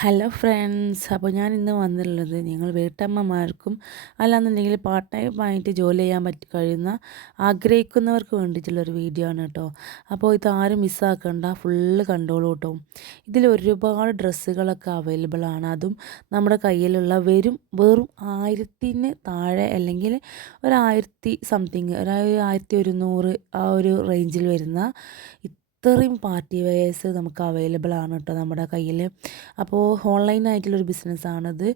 Hello friends അപ്പോൾ ഞാൻ ഇന്ന് വന്നിട്ടുള്ളത് ഞങ്ങൾ വീട്ടമ്മമാർക്കും അല്ലാന്നുണ്ടെങ്കിൽ പാർട്ട് ടൈം ആയിട്ട് ജോലി ചെയ്യാൻ പറ്റി കഴിയുന്ന ആഗ്രഹിക്കുന്നവർക്ക് വേണ്ടിയിട്ടുള്ളൊരു വീഡിയോ ആണ് കേട്ടോ. അപ്പോൾ ഇത് ആരും മിസ്സാക്കണ്ട ഫുള്ള് കണ്ടോളൂ കേട്ടോ. ഇതിൽ ഒരുപാട് ഡ്രസ്സുകളൊക്കെ അവൈലബിൾ ആണ്. അതും നമ്മുടെ കയ്യിലുള്ള വെറും വെറും ആയിരത്തിന് താഴെ അല്ലെങ്കിൽ ഒരു ആയിരത്തി സംതിങ് ഒരു ആയിരത്തി ഒരുന്നൂറ് ആ ഒരു റേഞ്ചിൽ വരുന്ന അത്രയും പാർട്ടി വെയേഴ്സ് നമുക്ക് അവൈലബിൾ ആണ് കേട്ടോ നമ്മുടെ കയ്യിൽ അപ്പോൾ ഓൺലൈനായിട്ടുള്ളൊരു ബിസിനസ്സാണിത്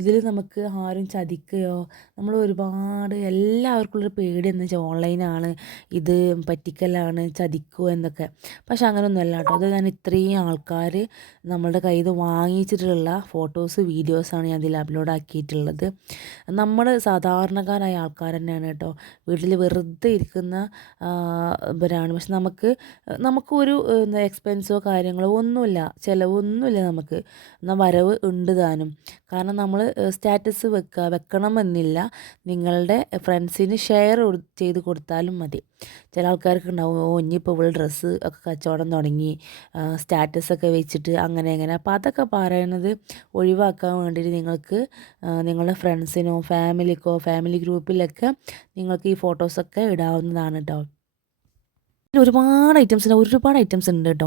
ഇതിൽ നമുക്ക് ആരും ചതിക്കുകയോ നമ്മൾ ഒരുപാട് എല്ലാവർക്കും ഉള്ളൊരു പേടി എന്ന് വെച്ചാൽ ഓൺലൈനാണ് ഇത് പറ്റിക്കലാണ് ചതിക്കുക എന്നൊക്കെ. പക്ഷെ അങ്ങനെയൊന്നുമല്ല കേട്ടോ. അത് ഞാൻ ഇത്രയും ആൾക്കാർ നമ്മളുടെ കയ്യിൽ നിന്ന് വാങ്ങിച്ചിട്ടുള്ള ഫോട്ടോസ് വീഡിയോസാണ് ഞാൻ ഇതിൽ അപ്ലോഡ് ആക്കിയിട്ടുള്ളത്. നമ്മൾ സാധാരണക്കാരായ ആൾക്കാർ തന്നെയാണ് കേട്ടോ. വീട്ടിൽ വെറുതെ ഇരിക്കുന്ന ഇവരാണ്. പക്ഷെ നമുക്ക് നമുക്ക് എന്താ എക്സ്പെൻസോ കാര്യങ്ങളോ ഒന്നുമില്ല. ചിലവൊന്നുമില്ല നമുക്ക്. എന്നാൽ വരവ് ഉണ്ട് താനും. കാരണം നമ്മൾ സ്റ്റാറ്റസ് വെക്കുക വെക്കണമെന്നില്ല. നിങ്ങളുടെ ഫ്രണ്ട്സിന് ഷെയർ ചെയ്ത് കൊടുത്താലും മതി. ചില ആൾക്കാർക്ക് ഉണ്ടാവും ഓ ഇനിയിപ്പോൾ ഇവൾ ഡ്രസ്സ് ഒക്കെ കച്ചവടം തുടങ്ങി സ്റ്റാറ്റസൊക്കെ വെച്ചിട്ട് അങ്ങനെ അങ്ങനെ അപ്പോൾ അതൊക്കെ പറയുന്നത് ഒഴിവാക്കാൻ വേണ്ടിയിട്ട് നിങ്ങൾക്ക് നിങ്ങളുടെ ഫ്രണ്ട്സിനോ ഫാമിലിക്കോ ഫാമിലി ഗ്രൂപ്പിലൊക്കെ നിങ്ങൾക്ക് ഈ ഫോട്ടോസൊക്കെ ഇടാവുന്നതാണ് കേട്ടോ ഒരുപാട് ഐറ്റംസ് ഉണ്ട് ഒരുപാട് ഐറ്റംസ് ഉണ്ട് കേട്ടോ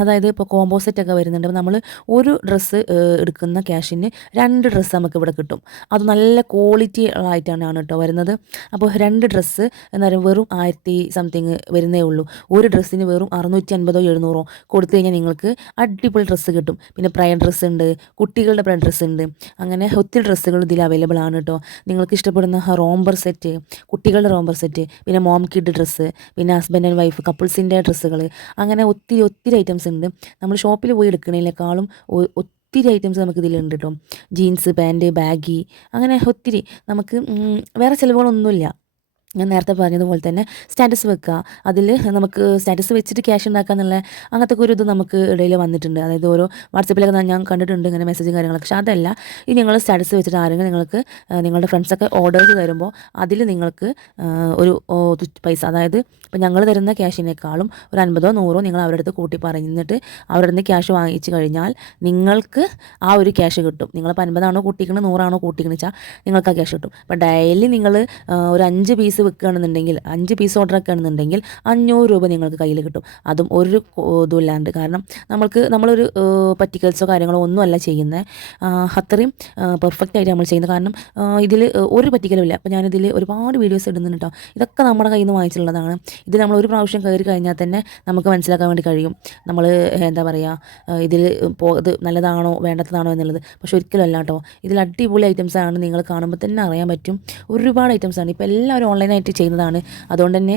അതായത് ഇപ്പോൾ കോംബോ സെറ്റ് ഒക്കെ വരുന്നുണ്ട്. നമ്മൾ ഒരു ഡ്രസ്സ് എടുക്കുന്ന ക്യാഷിന് രണ്ട് ഡ്രസ്സ് നമുക്ക് ഇവിടെ കിട്ടും. അത് നല്ല ക്വാളിറ്റി ആയിട്ടാണ് കേട്ടോ വരുന്നത്. അപ്പോൾ രണ്ട് ഡ്രസ്സ് എന്ന് പറയുമ്പോൾ വെറും ആയിരത്തി സംതിങ് വരുന്നേ ഉള്ളൂ. ഒരു ഡ്രസ്സിന് വെറും അറുന്നൂറ്റി അൻപതോ എഴുന്നൂറോ കൊടുത്തു കഴിഞ്ഞാൽ നിങ്ങൾക്ക് അടിപൊളി ഡ്രസ്സ് കിട്ടും. പിന്നെ പ്രയർ ഡ്രസ്സ് ഉണ്ട് കുട്ടികളുടെ പ്രയർ ഡ്രസ്സ് ഉണ്ട്. അങ്ങനെ ഒത്തിരി ഡ്രസ്സുകൾ ഇതിൽ അവൈലബിൾ ആണ് കേട്ടോ നിങ്ങൾക്ക് ഇഷ്ടപ്പെടുന്ന റോംബർ സെറ്റ് കുട്ടികളുടെ റോംബർ സെറ്റ് പിന്നെ മോം കിഡ് ഡ്രസ്സ് പിന്നെ ഹസ്ബൻഡ് ആൻഡ് വൈഫ് കപ്പിൾസിന്റെ ഡ്രസ്സുകൾ അങ്ങനെ ഒത്തിരി ഒത്തിരി ഐറ്റംസ് ഉണ്ട്. നമ്മൾ ഷോപ്പിൽ പോയി എടുക്കുന്നതിനേക്കാളും ഒത്തിരി ഐറ്റംസ് നമുക്ക് ഇതിലുണ്ട് കേട്ടോ ജീൻസ് പാന്റ് ബാഗി അങ്ങനെ ഒത്തിരി. നമുക്ക് വേറെ ചിലവുകളൊന്നുമില്ല. ഞാൻ നേരത്തെ പറഞ്ഞതുപോലെ തന്നെ സ്റ്റാറ്റസ് വെക്കുക. അതിൽ നമുക്ക് സ്റ്റാറ്റസ് വെച്ചിട്ട് ക്യാഷ് ഉണ്ടാക്കുക എന്നുള്ള അങ്ങനത്തെ ഒരു ഇത് നമുക്ക് ഇടയിൽ വന്നിട്ടുണ്ട്. അതായത് ഓരോ വാട്സപ്പിലൊക്കെ ഞാൻ കണ്ടിട്ടുണ്ട് ഇങ്ങനെ മെസ്സേജും കാര്യങ്ങളൊക്കെ. പക്ഷേ അതല്ല. ഈ നിങ്ങൾ സ്റ്റാറ്റസ് വെച്ചിട്ട് ആരെങ്കിലും നിങ്ങൾക്ക് നിങ്ങളുടെ ഫ്രണ്ട്സൊക്കെ ഓർഡേഴ്സ് തരുമ്പോൾ അതിൽ നിങ്ങൾക്ക് ഒരു പൈസ അതായത് ഇപ്പം ഞങ്ങൾ തരുന്ന ക്യാഷിനേക്കാളും ഒരു അൻപതോ നൂറോ നിങ്ങൾ അവരുടെ അടുത്ത് കൂട്ടി പറഞ്ഞിട്ട് അവരുടെ നിന്ന് ക്യാഷ് വാങ്ങിച്ചു കഴിഞ്ഞാൽ നിങ്ങൾക്ക് ആ ഒരു ക്യാഷ് കിട്ടും. നിങ്ങളിപ്പോൾ അൻപതാണോ കൂട്ടിക്കണത് നൂറാണോ കൂട്ടിക്കണെന്ന് വെച്ചാൽ നിങ്ങൾക്ക് ആ ക്യാഷ് കിട്ടും. അപ്പോൾ ഡെയിലി നിങ്ങൾ ഒരു അഞ്ച് പീസ് പീസ് വെക്കുകയാണെന്നുണ്ടെങ്കിൽ അഞ്ച് പീസ് ഓർഡർ ആക്കുകയാണെന്നുണ്ടെങ്കിൽ അഞ്ഞൂറ് രൂപ നിങ്ങൾക്ക് കയ്യിൽ കിട്ടും. അതും ഒരു ഇതുമില്ലാണ്ട്. കാരണം നമ്മൾക്ക് നമ്മളൊരു പറ്റിക്കൽസോ കാര്യങ്ങളോ ഒന്നുമല്ല ചെയ്യുന്നത്. അത്രയും പെർഫെക്റ്റ് ആയിട്ട് നമ്മൾ ചെയ്യുന്നത്. കാരണം ഇതിൽ ഒരു പറ്റിക്കലുമില്ല അപ്പോൾ ഞാനിതിൽ ഒരുപാട് വീഡിയോസ് ഇടുന്നുണ്ട് കേട്ടോ ഇതൊക്കെ നമ്മുടെ കയ്യിൽ നിന്ന് വാങ്ങിച്ചിട്ടുള്ളതാണ്. ഇത് നമ്മൾ ഒരു പ്രാവശ്യം കയറി കഴിഞ്ഞാൽ തന്നെ നമുക്ക് മനസ്സിലാക്കാൻ വേണ്ടി കഴിയും. നമ്മൾ എന്താ പറയുക ഇതിൽ പോ ഇത് നല്ലതാണോ വേണ്ടതാണോ എന്നുള്ളത്. പക്ഷെ ഒരിക്കലും അല്ല കേട്ടോ ഇതിൽ അടിപൊളി ഐറ്റംസ് ആണ്. നിങ്ങൾ കാണുമ്പോൾ തന്നെ അറിയാൻ പറ്റും. ഒരുപാട് ആണ്. ഇപ്പോൾ എല്ലാവരും ഓൺലൈൻ ഓൺലൈനായിട്ട് ചെയ്യുന്നതാണ്. അതുകൊണ്ട് തന്നെ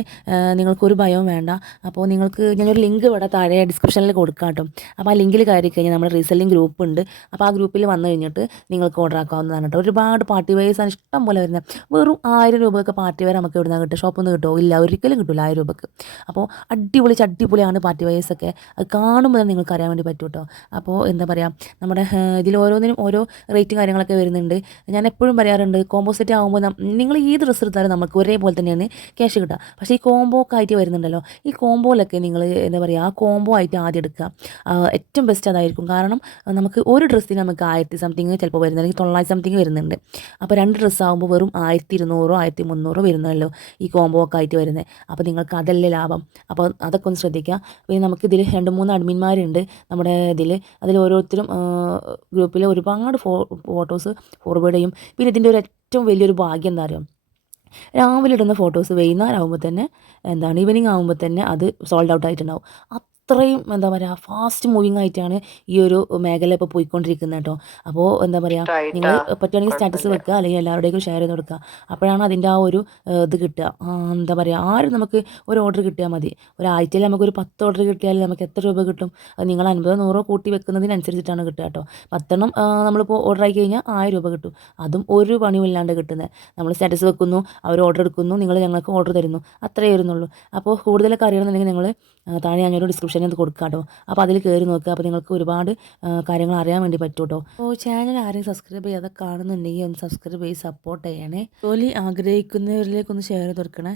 നിങ്ങൾക്കൊരു ഭയവും വേണ്ട. അപ്പോൾ നിങ്ങൾക്ക് ഞാനൊരു ലിങ്ക് ഇവിടെ താഴെ ഡിസ്ക്രിപ്ഷനിൽ കൊടുക്കാം കേട്ടോ. അപ്പോൾ ആ ലിങ്കിൽ കയറി കഴിഞ്ഞാൽ നമ്മുടെ റീസെല്ലിംഗ് ഗ്രൂപ്പ് ഉണ്ട്. അപ്പോൾ ആ ഗ്രൂപ്പിൽ വന്നു കഴിഞ്ഞിട്ട് നിങ്ങൾക്ക് ഓർഡർ ആക്കാവുന്നതാണ് കേട്ടോ. ഒരുപാട് പാർട്ടി വെയർസാണ് ഇഷ്ടം പോലെ വരുന്നത്. വെറും ആയിരം രൂപയൊക്കെ പാർട്ടി വെയർ നമുക്ക് ഇവിടുന്ന് കിട്ടും. ഷോപ്പിൽ നിന്ന് കിട്ടുമോ? ഇല്ല ഒരിക്കലും കിട്ടില്ല ആയിരം രൂപക്ക്. അപ്പോൾ അടിപൊളി അടിപൊളിയാണ് പാർട്ടി വെയർസൊക്കെ അത് കാണുമ്പോൾ തന്നെ നിങ്ങൾക്ക് അറിയാൻ വേണ്ടി പറ്റും കേട്ടോ. അപ്പോൾ എന്താ പറയുക നമ്മുടെ ഇതിൽ ഓരോന്നിനും ഓരോ റേറ്റും കാര്യങ്ങളൊക്കെ വരുന്നുണ്ട്. ഞാൻ എപ്പോഴും പറയാറുണ്ട് കോമ്പോസിറ്റ് ആകുമ്പോൾ നിങ്ങൾ ഈ ഡ്രസ്സ് എടുത്താലും നമുക്ക് ഒരേ പോലെ തന്നെയാണ് ക്യാഷ് കിട്ടുക. പക്ഷേ ഈ കോംബോ ഒക്കെ ആയിട്ട് വരുന്നുണ്ടല്ലോ. ഈ കോംബോയിലൊക്കെ നിങ്ങൾ എന്താ പറയുക ആ കോംബോ ആയിട്ട് ആദ്യം എടുക്കുക. ഏറ്റവും ബെസ്റ്റ് അതായിരിക്കും. കാരണം നമുക്ക് ഒരു ഡ്രസ്സിന് നമുക്ക് ആയിരത്തി സംതിങ് ചിലപ്പോൾ വരുന്നത് അല്ലെങ്കിൽ തൊള്ളായിരത്തി സംതിങ് വരുന്നുണ്ട്. അപ്പോൾ രണ്ട് ഡ്രസ്സ് ആകുമ്പോൾ വെറും ആയിരത്തി ഇരുന്നൂറോ ആയിരത്തി മുന്നൂറോ വരുന്നല്ലോ ഈ കോംബോ ഒക്കെ ആയിട്ട് വരുന്നത്. അപ്പോൾ നിങ്ങൾക്ക് അതല്ലേ ലാഭം. അപ്പോൾ അതൊക്കെ ഒന്ന് ശ്രദ്ധിക്കുക. പിന്നെ നമുക്കിതിൽ രണ്ട് മൂന്ന് അഡ്മിന്മാരുണ്ട് നമ്മുടെ ഇതിൽ അതിൽ ഓരോരുത്തരും ഗ്രൂപ്പിൽ ഒരുപാട് ഫോ ഫോട്ടോസ് ഫോർവേഡ് ചെയ്യും. പിന്നെ ഇതിന്റെ ഒരു ഏറ്റവും വലിയൊരു ഭാഗ്യം എന്താ പറയുക രാവിലെ ഇടുന്ന ഫോട്ടോസ് വൈകുന്നേരം ആകുമ്പോൾ തന്നെ എന്താണ് ഈവനിങ് ആകുമ്പോൾ തന്നെ അത് സോൾഡ് ഔട്ട് ആയിട്ടുണ്ടാവും. അത്രയും എന്താ പറയുക ഫാസ്റ്റ് മൂവിങ് ആയിട്ടാണ് ഈ ഒരു മേഖല ഇപ്പോൾ പോയിക്കൊണ്ടിരിക്കുന്നത് കേട്ടോ. അപ്പോൾ എന്താ പറയുക നിങ്ങൾ പറ്റുകയാണെങ്കിൽ സ്റ്റാറ്റസ് വെക്കുക അല്ലെങ്കിൽ എല്ലാവരുടെയും ഷെയർ ചെയ്ത് കൊടുക്കുക. അപ്പോഴാണ് അതിന്റെ ആ ഒരു ഇത് കിട്ടുക. എന്താ പറയുക ആരും നമുക്ക് ഒരു ഓർഡർ കിട്ടിയാൽ മതി. ഒരാഴ്ചയിൽ നമുക്കൊരു പത്ത് ഓർഡർ കിട്ടിയാൽ നമുക്ക് എത്ര രൂപ കിട്ടും? അത് നിങ്ങൾ അൻപതോ നൂറോ കൂട്ടി വെക്കുന്നതിനനുസരിച്ചിട്ടാണ് കിട്ടുക കേട്ടോ. പത്തെണ്ണം നമ്മളിപ്പോൾ ഓർഡർ ആയി കഴിഞ്ഞാൽ ആയിരം രൂപ കിട്ടും. അതും ഒരു പണിയുമില്ലാണ്ട് കിട്ടുന്നത്. നമ്മൾ സ്റ്റാറ്റസ് വെക്കുന്നു അവർ ഓർഡർ എടുക്കുന്നു നിങ്ങൾ ഞങ്ങൾക്ക് ഓർഡർ തരുന്നു. അത്രയേ വരുന്നുള്ളൂ. അപ്പോൾ കൂടുതലൊക്കെ അറിയണമെന്നുണ്ടെങ്കിൽ നിങ്ങൾ താഴെ ഞാനൊരു ഡിസ്ക്രിപ്ഷൻ ഇത് കൊടുക്കാം കേട്ടോ അപ്പോൾ അതിൽ കയറി നോക്കുക അപ്പോൾ നിങ്ങൾക്ക് ഒരുപാട് കാര്യങ്ങൾ അറിയാൻ വേണ്ടി പറ്റും കേട്ടോ അപ്പോൾ ചാനൽ ആരെയും സബ്സ്ക്രൈബ് ചെയ്യാതെ കാണുന്നുണ്ടെങ്കിൽ ഒന്ന് സബ്സ്ക്രൈബ് ചെയ്ത് സപ്പോർട്ട് ചെയ്യണേ. ജോലി ആഗ്രഹിക്കുന്നവരിലേക്കൊന്ന് ഷെയർ തുറക്കണേ